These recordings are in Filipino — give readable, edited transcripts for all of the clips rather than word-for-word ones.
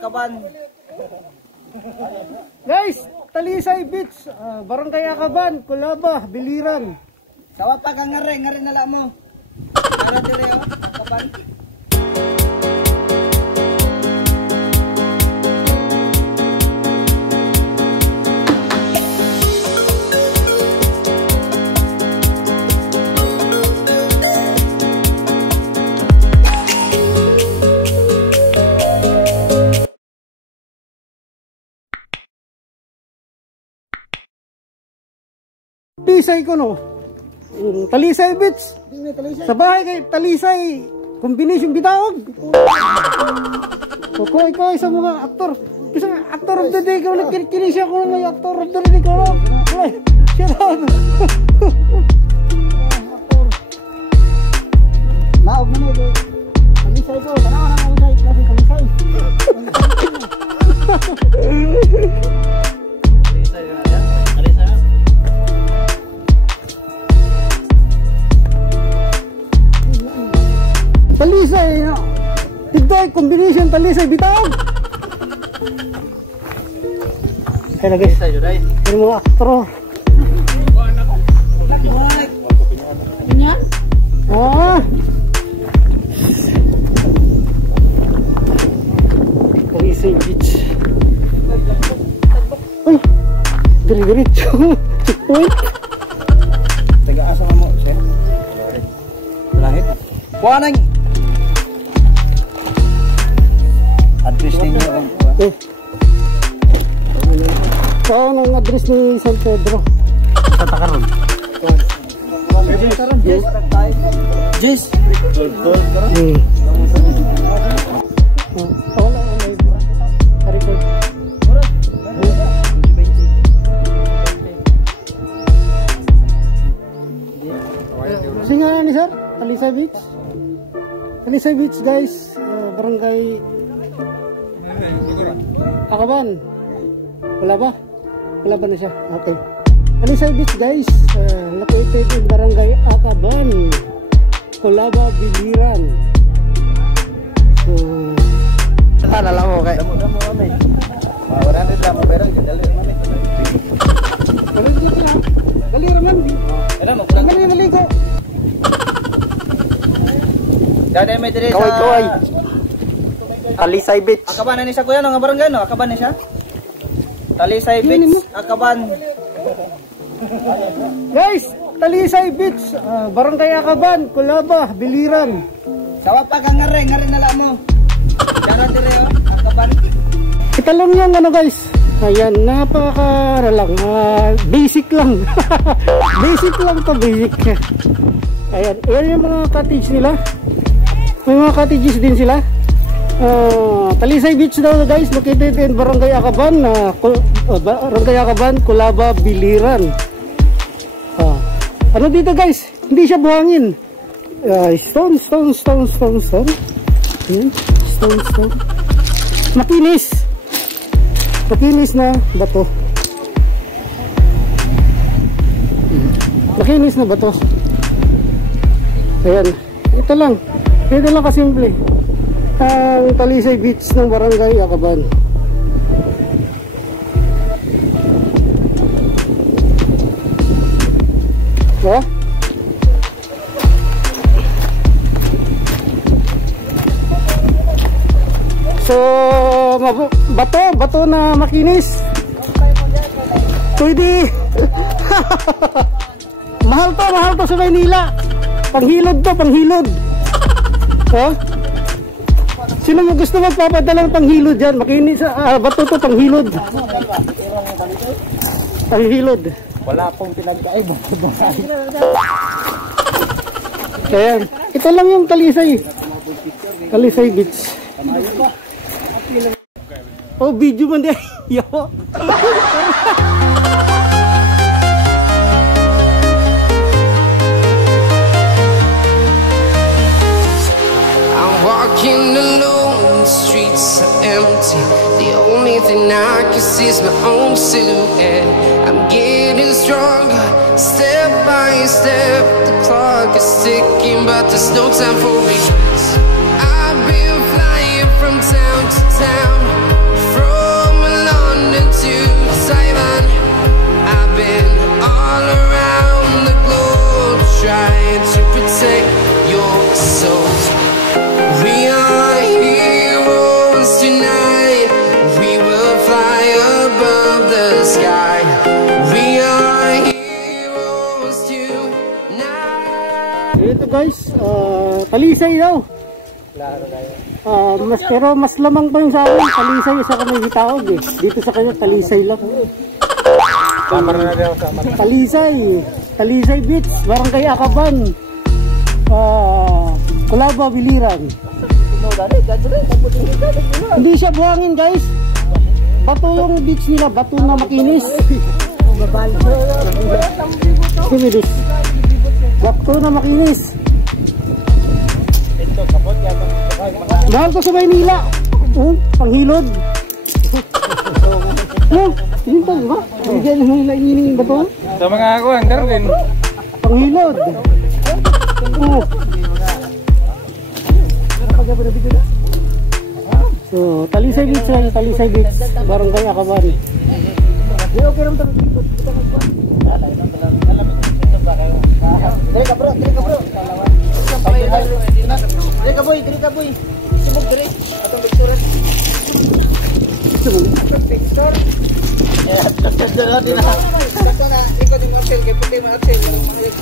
Akaban. Guys, Talisay Beach, Barangay Akaban, Kulaba, Biliran. Sawa pa ka ngare nala mo. Para dire oh, Akaban. Talisay ko no. Talisay Beach. Sa bahay kay Talisay combination bitaog. Koy sa mga aktor. Kasi actor of the day ko nagkini siya ko ng actor of the day ko. Shut up. Laog na mo. Talisay ko. Tanaw na ako sa klase Talisay. Talisay, tigday combination Talisay bitaog. Kaya guys, yung mga aktor. Yan? Talisay Beach. Uy, diri-diritso. Checkpoint. Taga-asa mo, sir. Lahit. Kuanang address ninyo ang saan ang address ni San Pedro? sa Takaron. Jess. Wala na may record. Kasi nga ni sir, Talisay Beach. Talisay Beach guys, barangay Akaban. Wala ba? Wala ba na siya? Okay. Talisay Beach guys, located in barangay Akaban, Kulaba, Biliran. Sana lang mo kay. Damo kami. Mawaran din lang mo pero dali man. Dali dito lang. Dali raman. Ano mo kulang dali maligo. Dali may dire sa Kaway. Talisay Beach. Akaban na ni siya kuya no nga barangay no, Akaban ni siya. Talisay Beach, Akaban. Guys, Talisay Beach, barangay Akaban, Kulaba, Biliran. Sawa pa ka ngare nala mo. Dara dire oh, Akaban. Kita lang yung ano guys. Ayan, napaka lang, basic lang. Basic lang to, basic. Ayan, ayan yung mga cottage nila. May mga cottages din sila. Talisay Beach daw guys, located in barangay Akaban, barangay Akaban, Kulaba, Biliran. Ano dito guys, hindi siya buhangin. Stone. Ayan, stone. Makinis na bato. Makinis na bato. Ayan, ito lang kasimple ang Talisay Beach ng barangay Akaban. So bato na makinis. Pwede. mahal to sa Maynila. Panghilod. Sino mo gusto magpapadala ng panghilod dyan? Makinis, bato to panghilod. Panghilod. Wala pong pinagkaiba. Ayan. Ito lang yung Talisay Beach. Oh, video man din. Yo. I'm walking alone, the streets are empty. The only thing I can see is my own silhouette. I'm getting stronger, step by step. The clock is ticking, but there's no time for me. I've been flying from town to town. guys, talisay daw. Pero mas lamang pa yung sa akin, talisay sa kami Bitaog eh. Dito sa kanya, talisay lang. Talisay Beach, Barangay Akaban, Kulaba, Biliran. Hindi siya buhangin guys. Bato yung beach nila, bato na makinis. Bato na makinis. Mahal ko sa Maynila. Panghilod. Yun to, diba? Bigyan ng Maynila yung bato. Sa mga ako, ang Darwin. Panghilod. So, Talisay Beach lang, Talisay Beach, Barangay Akaban. Diri ka bro. Diri ka boy. Subog diri. Atong picture. Picture. Din na. Basta na ikaw din Axel kay puti mo Axel. Diri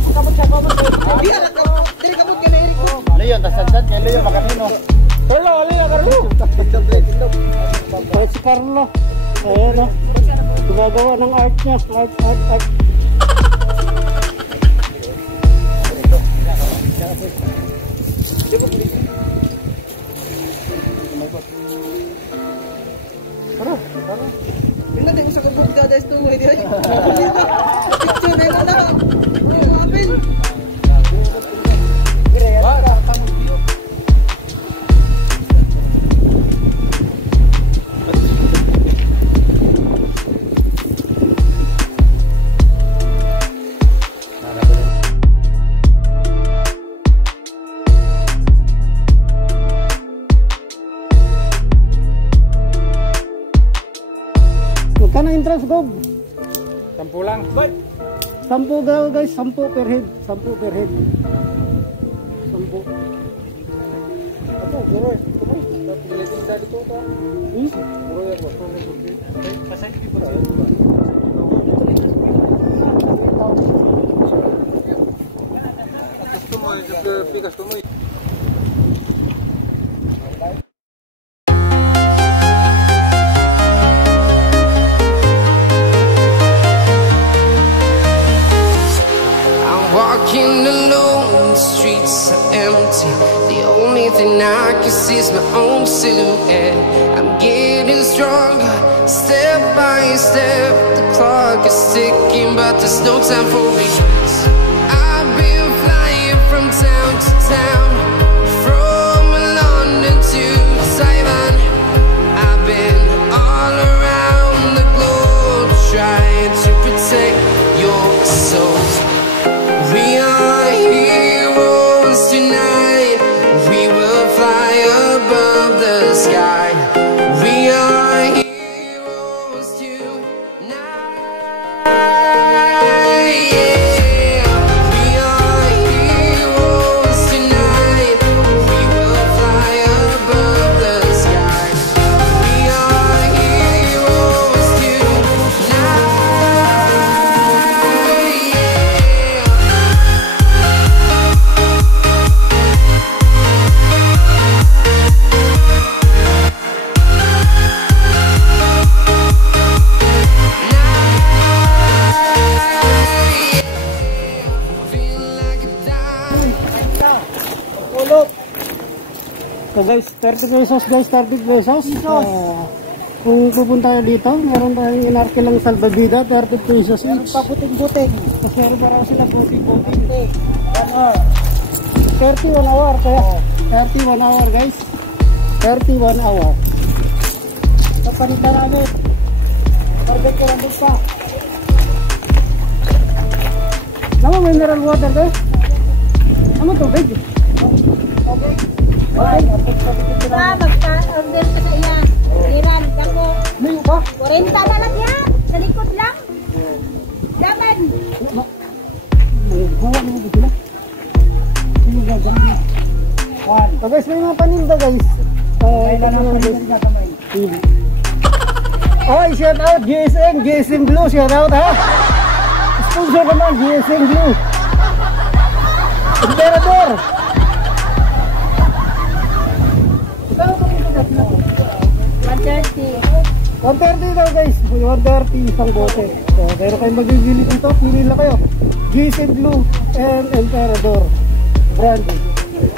ko kabot sa kabot. Diri ka boy kay Eric. Leon tasagdan kay Leon makanino. Carlo. Si Carlo. Ayan na. Gumagawa ng art niya. Art. Tingnan din sa kabog dada ito. Picture na na. Apil. Magkano entrance gob? 10 lang. 10 daw guys, 10 per head. 10 per head. 10. Ano, guro. Pilitin dali ko ka. Guro ya po. Pasay di po. Customer, customer. Walking alone, the streets are empty. The only thing I can see is my own silhouette. I'm getting stronger, step by step. The clock is ticking, but there's no time for regrets. I've been flying from town to town, from London to Taiwan. I've been all around the globe, trying to protect your soul. We are heroes tonight. We will fly above the sky. We are heroes tonight. Yeah. We are heroes tonight. We will fly above the sky. We are heroes tonight. So guys, 30 pesos guys, 30 pesos. Kung pupunta kayo dito, meron tayong inarke lang salbabida, 30 pesos each. Paputing-puting. Kasi meron parang sila puting-puting. 31 hour kaya. 31 hour guys. 31 hour. So panita namin. Order ko lang pa. Nama mineral water guys. Nama tubig. Okay. Magka-order ka sa iya. Iran, ako. Layo ba? 40 na lang yan. Sa likod lang. Daman. Gawa mo ba sila? Ano gagawin? So guys, may mga paninda guys. Oh, shout out GSM Blue, shout out ha. Sponsor naman GSM Blue. Emperador. 130. 130 daw guys. 130 isang bote. So, meron kayong magigili dito. Pili lang kayo. GC Blue and Emperador brandy.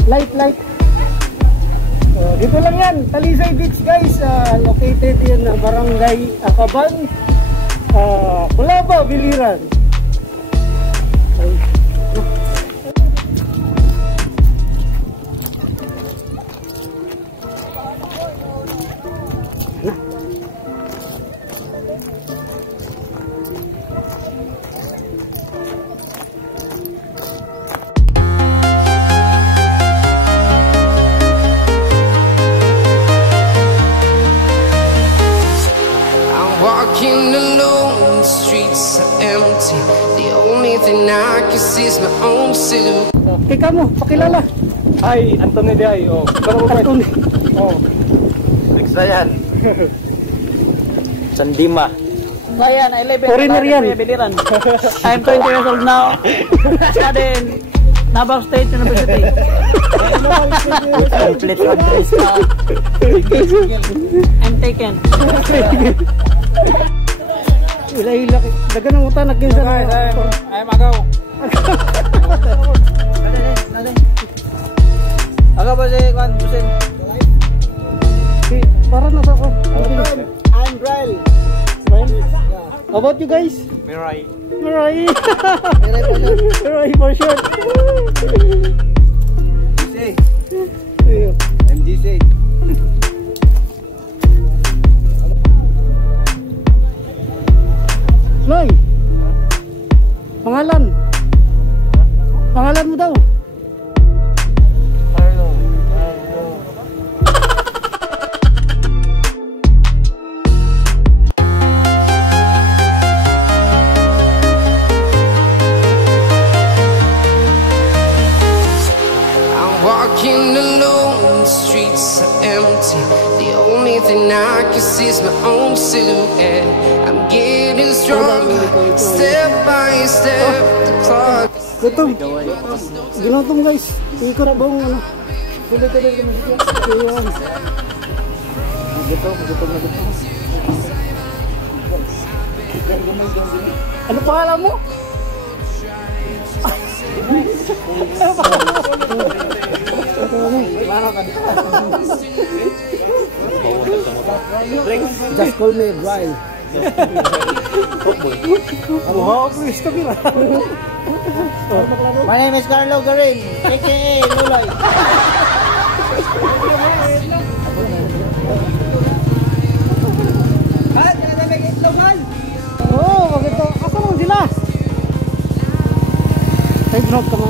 Light. So, dito lang yan. Talisay Beach guys. Located in Barangay Akaban, Kulaba, Biliran. Walking alone, the streets are empty. The only thing I can see is my own silhouette. Ika mo, pakilala. Ay, Anthony de ay. Oh, pero Anthony. oh. Bigsa yan. Sandima. Ayan, I live in Foreigner yan. Biliran. I'm 20 years old now. Studying Naval State University. Complete address ka. I'm taken. Hila-hila. Dagan ng utang nagkinsa na. I'm agaw. Agaw ba si Juan Busen? Para nasa ko. I'm Brian. How about you guys? Mirai. Mirai. Mirai for short. GC. MGC. Loy. Pangalan. Pangalan mo daw. Walking alone, the streets are empty. The only thing I can see is my own silhouette. I'm getting stronger, step by step. The clock. Gutom. Ginutom guys. Ikot bong ano. Tuloy-tuloy kami dito. Ayun. Gutom na gutom. Ano pangalan mo? Just call me Brian. My name is Carlo Garin, aka Luloy. Oh, bakit to? Asa mo sila? Ay, vlog ka mo.